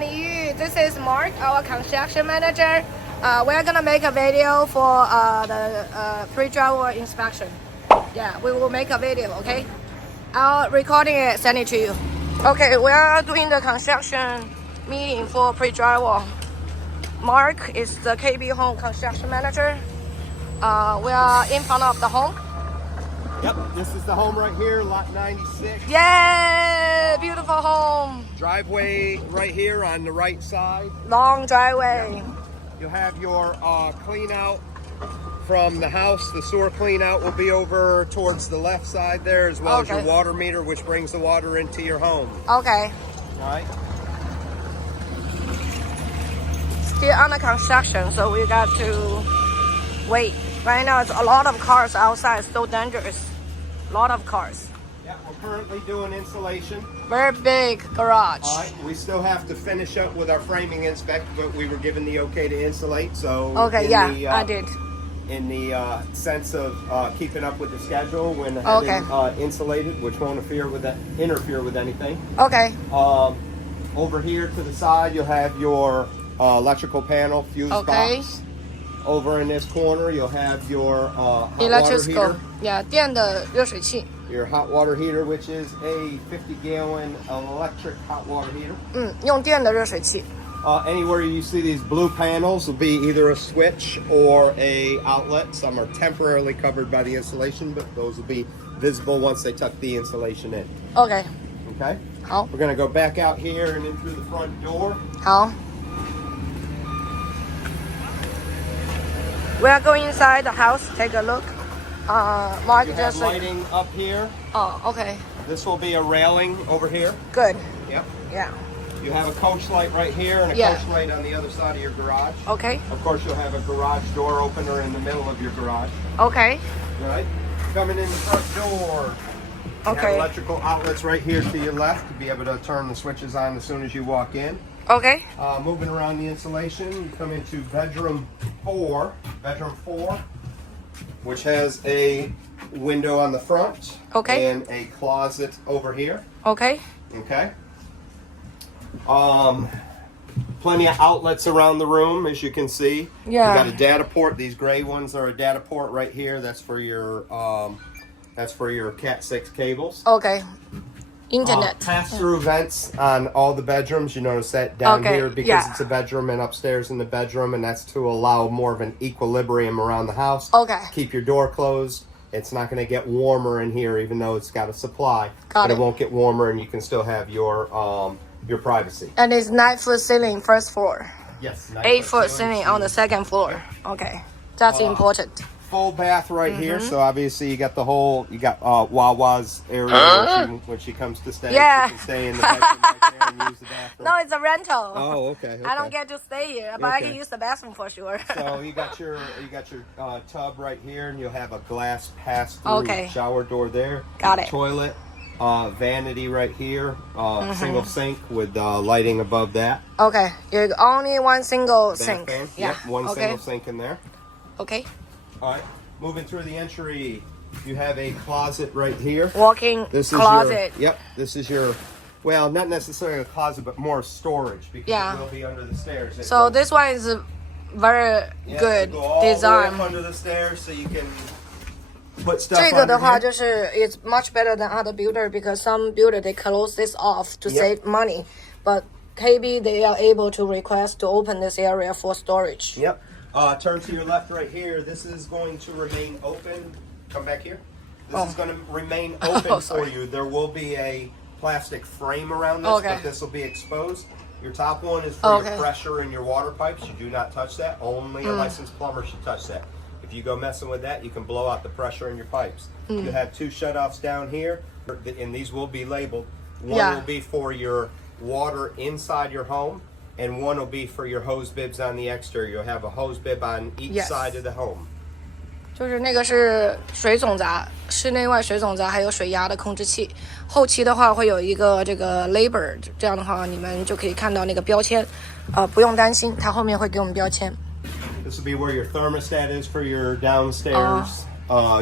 Liyu. This is Mark, our construction manager. We're gonna make a video for the pre-drywall inspection. Yeah, we will make a video, okay? I'll recording it, send it to you. Okay, we are doing the construction meeting for pre-drywall. Mark is the KB Home construction manager. We are in front of the home. Yep, this is the home right here, lot 96. Yay! Beautiful home. Driveway right here on the right side. Long driveway. You'll have your clean out from the house. The sewer clean out will be over towards the left side there, as well as your water meter, which brings the water into your home. Okay. All right. Still under construction, so we got to wait. Right now, it's a lot of cars outside. It's so dangerous. A lot of cars. Yeah, we're currently doing insulation. Very big garage. All right, we still have to finish up with our framing inspection, but we were given the okay to insulate. So okay, yeah, I did. In the sense of keeping up with the schedule when having insulated, which won't interfere with anything. Okay. Over here to the side, you'll have your electrical panel, fuse box. Over in this corner, you'll have your hot water heater. Yeah, 电的热水器. Your hot water heater, which is a 50-gallon electric hot water heater. 用电的热水器. Anywhere you see these blue panels will be either a switch or a outlet. Some are temporarily covered by the insulation, but those will be visible once they tuck the insulation in. Okay. Okay? 好. We're going to go back out here and in through the front door. 好. We are going inside the house. Take a look. Mark you just have lighting up here. Oh, okay. This will be a railing over here. Good. Yep. Yeah. You have a coach light right here and a coach light on the other side of your garage. Okay. Of course, you'll have a garage door opener in the middle of your garage. Okay. All right. Coming in the front door. You have electrical outlets right here to your left to be able to turn the switches on as soon as you walk in. Okay. Moving around the insulation, you come into bedroom 4, which has a window on the front. Okay. And a closet over here. Okay. Okay. Plenty of outlets around the room, as you can see. Yeah. You got a data port. These gray ones are a data port right here. That's for your Cat 6 cables. Okay. Internet. Pass-through vents on all the bedrooms. You notice that down here because it's a bedroom and upstairs in the bedroom, and that's to allow more of an equilibrium around the house. Okay. Keep your door closed. It's not going to get warmer in here, even though it's got a supply. Got it. It won't get warmer, and you can still have your privacy. And it's 9-foot ceiling first floor. Yes. 8-foot ceiling on the second floor. Okay. That's important. Full bath right here, so obviously you got Wawa's area when she comes to stay. Yeah. She can stay in the bedroom right there and use the bathroom. No, it's a rental. Oh, okay. I don't get to stay here, but I can use the bathroom for sure. So you got your tub right here, and you'll have a glass pass-through shower door there. Got it. Toilet, vanity right here, single sink with lighting above that. Okay, you only one single sink. Yeah. Yeah. Yep, one single sink in there. Okay. All right, moving through the entry, you have a closet right here. Walk-in closet. This is your, well, not necessarily a closet, but more storage because it will be under the stairs. So this one is very good design. Under the stairs, so you can put stuff 这个的话 under 就是 it's much better than other builder because some builder they close this off to save money, but KB they are able to request to open this area for storage. Yep. Turn to your left right here. This is going to remain open. Come back here. This is going to remain open for you. There will be a plastic frame around this, but this will be exposed. Your top one is for your pressure and your water pipes. You do not touch that. Only a licensed plumber should touch that. If you go messing with that, you can blow out the pressure in your pipes. You have 2 shutoffs down here, and these will be labeled. One will be for your water inside your home. And one will be for your hose bibs on the exterior. You'll have a hose bib on each side of the home. 就是那个是水总闸，室内外水总闸还有水压的控制器。后期的话会有一个这个 label， 这样的话你们就可以看到那个标签，不用担心，它后面会给我们标签。This will be where your thermostat is for your downstairs.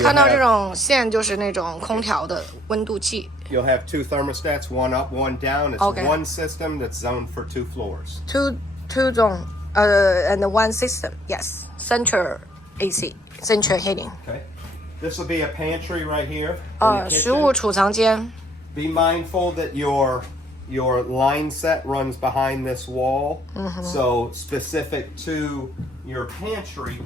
看到这种线就是那种空调的温度计， you'll have 2 thermostats, one up, one down. It's one system that's zoned for 2 floors. Two zone, and one system. Yes, central AC, central heating. Okay. This will be a pantry right here. 食物储藏间。Be mindful that your line set runs behind this wall. So specific to your pantry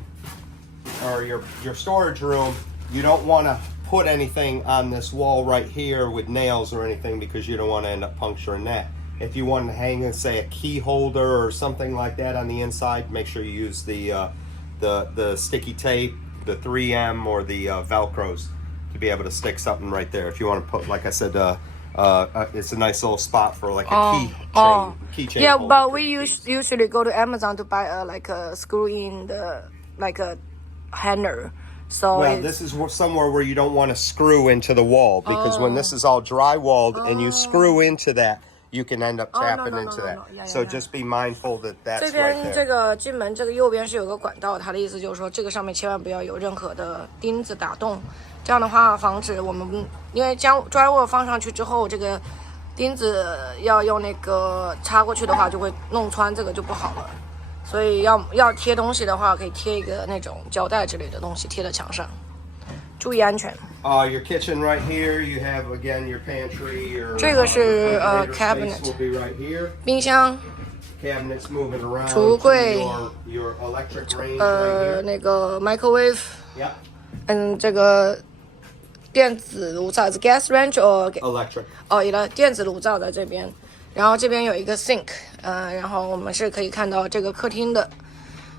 or your storage room, you don't want to put anything on this wall right here with nails or anything because you don't want to end up puncturing that. If you want to hang, say, a key holder or something like that on the inside, make sure you use the sticky tape, the 3M or the Velcros to be able to stick something right there. If you want to put, like I said, it's a nice little spot for like a keychain. Yeah, but we usually go to Amazon to buy a screw-in a hanger. So this is somewhere where you don't want to screw into the wall because when this is all drywalled and you screw into that, you can end up tapping into that. So just be mindful that that's right there. 这边这个进门这个右边是有个管道，它的意思就是说这个上面千万不要有任何的钉子打洞，这样的话防止我们因为将 drywall 放上去之后，这个钉子要用那个插过去的话就会弄穿，这个就不好了。所以要贴东西的话，可以贴一个那种胶带之类的东西贴在墙上，注意安全。Your kitchen right here. You have again your pantry. Your 这个是cabinet will be right here. 冰箱。Cabinets moving around. 橱柜。Your electric range right here. 那个 microwave. Yeah. 这个电子炉灶是 gas range or electric. 电子炉灶在这边。然后这边有一个 sink， 然后我们是可以看到这个客厅的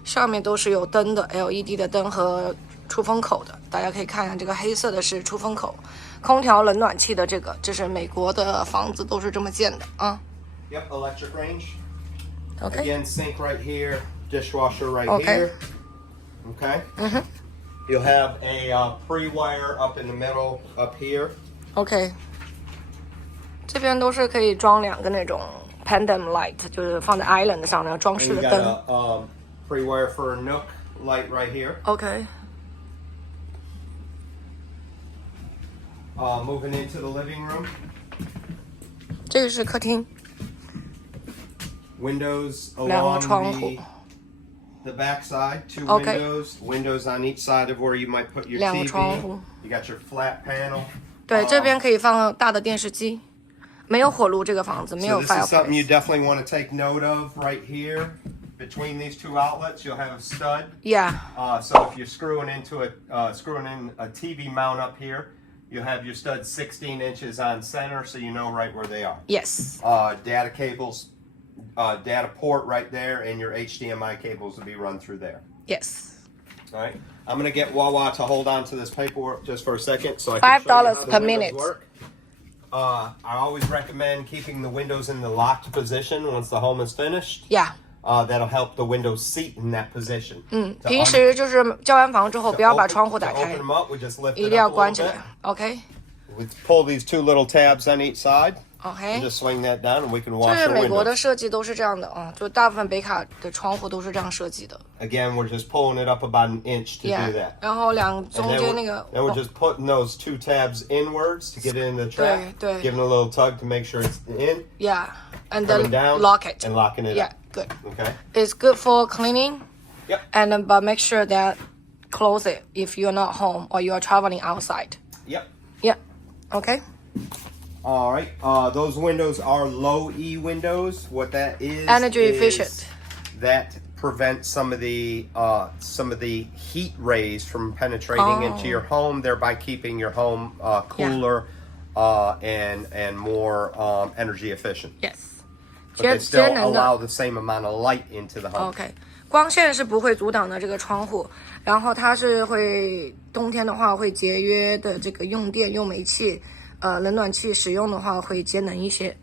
上面都是有灯的 LED 的灯和出风口的，大家可以看一下这个黑色的是出风口，空调冷暖气的这是美国的房子都是这么建的啊。Yep, electric range. Okay. Again, sink right here, dishwasher right here. Okay. You'll have a pre-wire up in the middle up here. Okay. 这边都是可以装2个那种 pendant light， 就是放在 island 上的装饰的灯。And you got a pre-wire for a nook light right here. Okay. Moving into the living room. 这个是客厅。Windows 2个窗户。along the back side, 2 windows on each side of where you might put your TV. You got your flat panel. 对，这边可以放大的电视机。没有火炉这个房子，没有 fireplace. So this is something you fireplace。 definitely want to take note of right here. Between these 2 outlets, you'll have a stud. Yeah. So if you're screwing in a TV mount up here, you'll have your studs 16 inches on center, so you know right where they are. Yes. Data cables, data port right there, and your HDMI cables will be run through there. Yes. All right. I'm going to get Wawa to hold on to this paperwork just for a second, so I can show you how $5 the per windows minute. work. I always recommend keeping the windows in the locked position once the home is finished. Yeah. That'll help the windows seat in that position. 平时就是交完房之后，不要把窗户打开， open them up, we just lift 一 it 定要 up a 关 little 起来。 bit. OK。 We pull these 2 little tabs on each side. OK。 And just swing that down, and we can 就 wash 是 our 美国的 windows. 设计都是这样的啊，就大部分北卡的窗户都是这样设计的。Again, we're just pulling it up about an inch to do that. 然后中 And 间那个 then we're just putting those 2 tabs inwards to get it in the trap. 对 Giving a little tug to make sure it's in. Yeah, and Coming then down lock it. and locking it Yeah, up. good. Okay. It's good for cleaning. Yep. And but make sure that close it if you're not home or you are traveling outside. Yep. Yeah. Okay. All right. Those windows are low E windows. What that is Energy efficient. That prevents some of the heat rays from penetrating into your home, thereby keeping your home cooler and more energy efficient. Yes. But they still allow the same amount of light into the home. Okay. 光线是不会阻挡的这个窗户，然后它是会冬天的话会节约的这个用电用煤气，冷暖气使用的话会节能一些。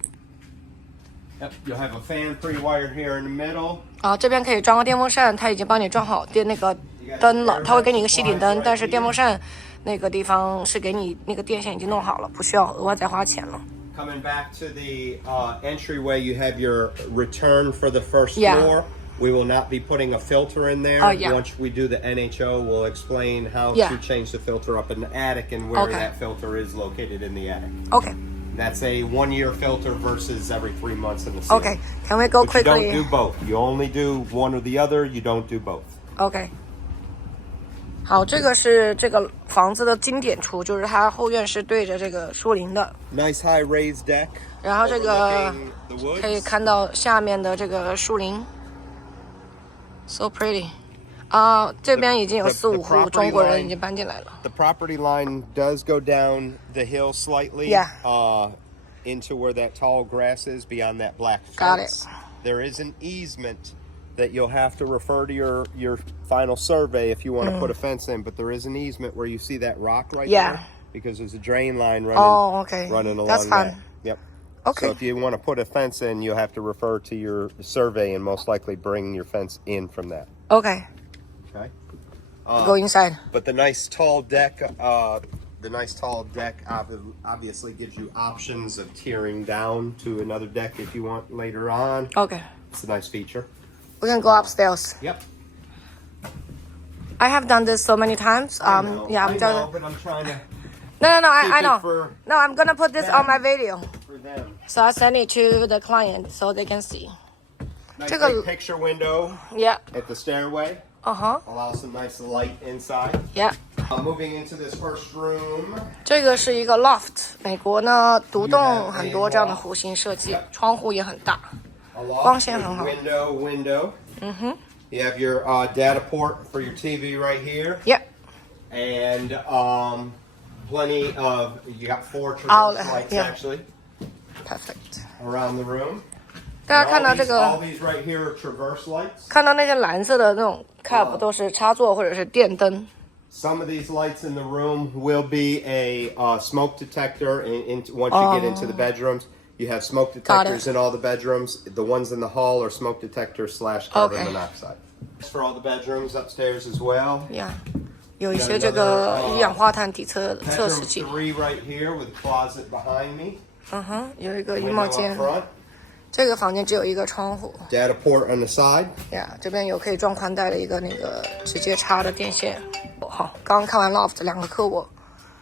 Yep, you'll have a fan pre-wired here in the middle. 这边可以装个电风扇，它已经帮你装好那个灯了，它会给你一个吸顶灯，但是电风扇那个地方是给你那个电线已经弄好了，不需要额外再花钱了。Coming back to the entryway, you have your return for the first floor. We will not be putting a filter in there. Once we do the NHO, we'll explain how to change the filter up in the attic and where that filter is located in the attic. Okay. That's a 1-year filter versus every 3 months in the ceiling. Okay, can we go But quickly? You don't do both. You only do one or the other. You don't do both. OK。好，这个是这个房子的经典处，就是它后院是对着这个树林的。Nice high raised deck. 然后这个 overlooking the woods. 可以看到下面的这个树林 ，so pretty。这边已经有4-5户中国人已经搬进来了。The property line does go down the hill slightly. Yeah. Into where that tall grass is beyond that black fence. Got it. There is an easement that you'll have to refer to your final survey if you want to put a fence in, but there is an easement where you see that rock right there because there's a drain line running along That's fine. that. Yep. Okay. So if you want to put a fence in, you'll have to refer to your survey and most likely bring your fence in from that. Okay. Okay. Go inside. But the nice tall deck, obviously gives you options of tearing down to another deck if you want later on. Okay. It's a nice feature. We can go upstairs. Yep. I have done this so many times. I know, but I'm trying to No, I know. for No, I'm gonna put this on my video. for them. So I send it to the client so they can see. Nice 这个 big picture window Yeah. at the stairway. Allows some nice light inside. Yeah. Moving into this first room. 这个是一个 loft， 美国呢独栋很多这样的弧形设计，窗户也很大， A loft 光线很好。 window. You have your data port for your TV right here. Yeah. And plenty of, you got 4 traverse lights actually Perfect. around the room. 大家看到这 All 个， these right here are traverse lights. 看到那些蓝色的那种 cap 都是插座或者是电灯。 Some of these lights in the room will be a smoke detector. Once you get into the bedrooms, you have smoke detectors in all the bedrooms. The ones in the hall are smoke detectors / carbon monoxide. For all the bedrooms upstairs as well. Yeah. 有一些这个一氧化碳底测试器。 3 right here with a closet behind me. 有一个衣 Window 帽 up 间。 front. 这个房间只有一个窗户。 Data port on the side. Yeah， 这边有可以装宽带的一个那个直接插的电线。好，刚刚看完 loft 2个客卧，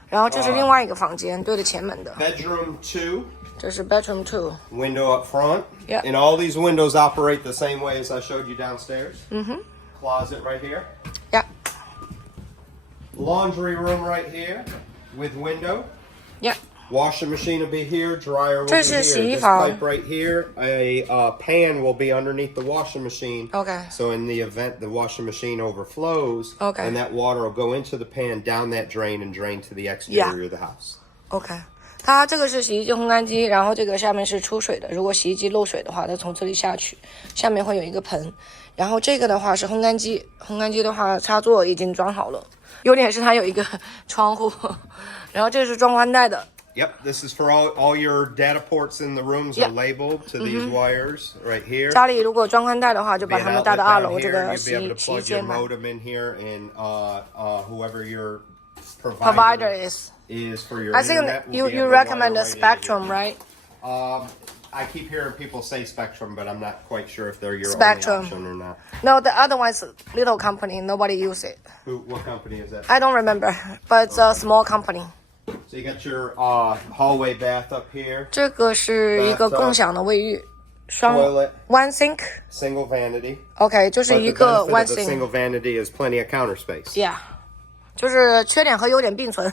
然后这是另外一个房间，对着前门的。 Bedroom 2. 这是 bedroom 2。 Window up front. Yeah. And all these windows operate the same way as I showed you downstairs. Closet right here. Yeah. Laundry room right here with window. Yeah. Washing machine will be here. Dryer will be 这 here. 是洗衣 This 房。 pipe right here. A pan will be underneath the washing machine. Okay. So in the event the washing machine overflows, Okay. and that water will go into the pan, down that drain, and drain to the exterior of the house. OK， 它这个是洗衣机烘干机，然后这个下面是出水的。如果洗衣机漏水的话，它从这里下去，下面会有一个盆。然后这个的话是烘干机，烘干机的话插座已经装好了，优点是它有一个窗户。然后这个是装宽带的。 Yep, this is for all your data ports in the rooms are labeled to these wires right here. 家里如果装宽带的话，就把 Be 它 an 们带 outlet 到2 down 楼这 here. 个 You'll be 洗 able 衣 to 洗衣 plug your 间嘛。 modem in here, and whoever your Provider is for your I think internet. will you be you able to recommend wire the right into Spectrum, here. right? I keep hearing people say Spectrum, but I'm not quite sure if they're your Spectrum. only option or not. No, the other one is little company. Nobody use it. What company is that? I don't remember, but it's a small company. So you got your hallway bath up here. 这个是一个共享的卫浴，双 Toilet. one sink. Single vanity. OK， 就是一 But 个 the benefit one of the sink. single vanity is plenty of counter space. Yeah， 就是缺点和优点并存。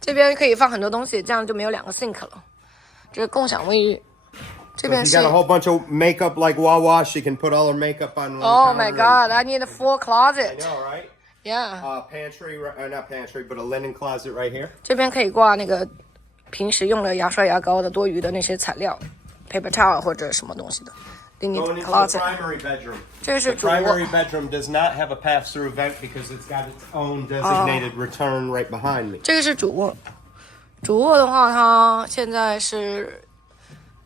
这边可以放很多东西，这样就没有2个 sink 了。这是共享卫浴。这 So 边 if 是 you got a whole bunch of makeup like Wawa, she can put all her makeup on one Oh counter my and- God, I need a full I closet. know, right? Yeah， Pantry, not pantry, but a linen closet right here. 这边可以挂那个平时用的牙刷、牙膏的多余的那些材料 ，paper towel 或者什么东西的。They need Going into the closet. primary bedroom. 这个是 The 主卧 primary bedroom does not have a pass-through vent because it's got its own designated return right behind me. 这个是主卧。主卧的话，它现在是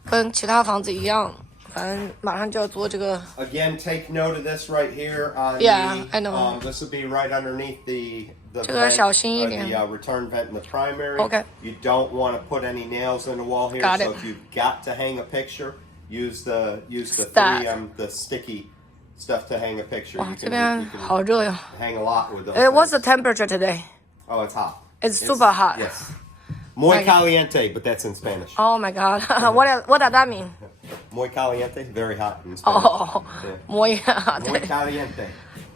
跟其他房子一样，反正马上就要做这个。 Again, take note of this right here on Yeah, the, I know. This will be right underneath the 这个 vent, 小心一点。 the return vent in the primary. Okay. You don't want to put any nails in the wall here. Got so it. if you've got to hang a picture, use the Stack. 3M, the sticky stuff to hang a picture. 哇， You 这 can, 边 you can 好热呀！ hang a lot with those. What's the things. temperature today? Oh, it's hot. It's super hot. Yes. Muy caliente, but that's in Spanish. Oh my god. What does that mean? Muy caliente, very hot in Spanish. Oh, Yeah. muy caliente.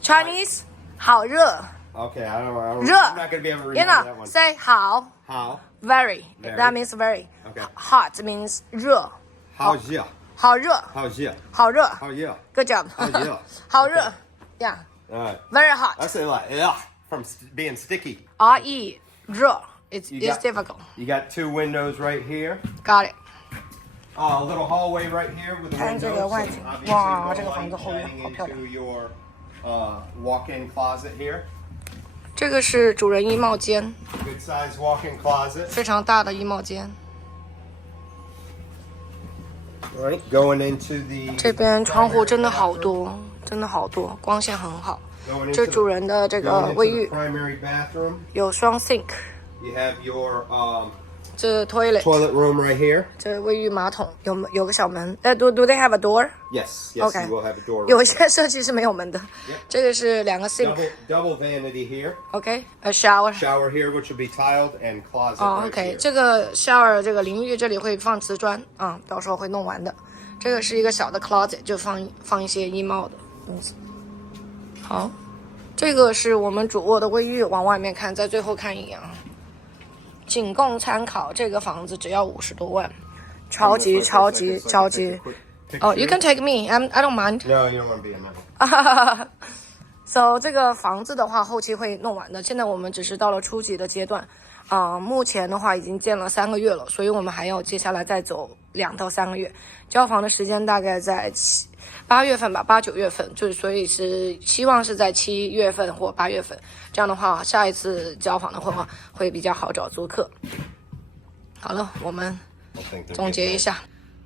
Chinese 好热 Okay, I don't 热 I'm not going to be able to You remember know, that one. say 好 How? Very. Very. That means very. Okay. Hot means 热 How's ya? 好热 How's ya? 好热 How's ya? Good job. How's ya? 好热 Yeah. All right. Very hot. I say like, ugh, from being sticky. R-E 热 It's You it's got- difficult. You got 2 windows right here. Got it. A little hallway right here with a 看 window. 这个外景 Obviously, 哇 no 这个 light 房子后院 shining 好漂亮 into your walk-in closet here. 这个是主人衣帽间 Good size walk-in closet. 非常大的衣帽间 All right, going into the 这边窗户真的好多真的好多光线很好 going 这 into 主人的这个 going into 卫 the 浴 primary bathroom. 有双 sink You have your 这 toilet toilet room right here. 这卫浴马桶有个小门do they have a door Yes, Okay. you will have a door. 有一些设计是没有门的这个是2个 sink Double vanity here. OK a shower Shower here, which will be tiled, and closet 哦 right OK here. 这个 shower 这个淋浴这里会放瓷砖啊到时候会弄完的这个是一个小的 closet 就放一些衣帽的好这个是我们主卧的卫浴往外面看在最后看一眼啊仅供参考这个房子只要50多万超级 Oh, you can take me. I don't mind. No, you don't want to be in that one. So 这个房子的话，后期会弄完的。现在我们只是到了初级的阶段，目前的话已经建了3个月了，所以我们还要接下来再走2到3个月。交房的时间大概在8月份吧，8、9月份，就是所以是希望是在7月份或8月份。这样的话，下一次交房的话会比较好找租客。好了，我们总结一下。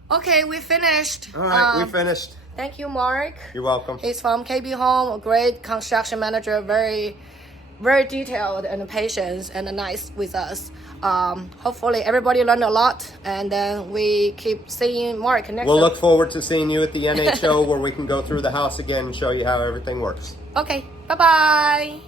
Okay, we finished. All right, we finished. Thank you, Mark. You're welcome. He's from KB Home, a great construction manager, very, very detailed and patient and nice with us. Hopefully everybody learned a lot, and then we keep seeing Mark next We'll time. look forward to seeing you at the NHO where we can go through the house again and show you how everything works. Okay, bye-bye.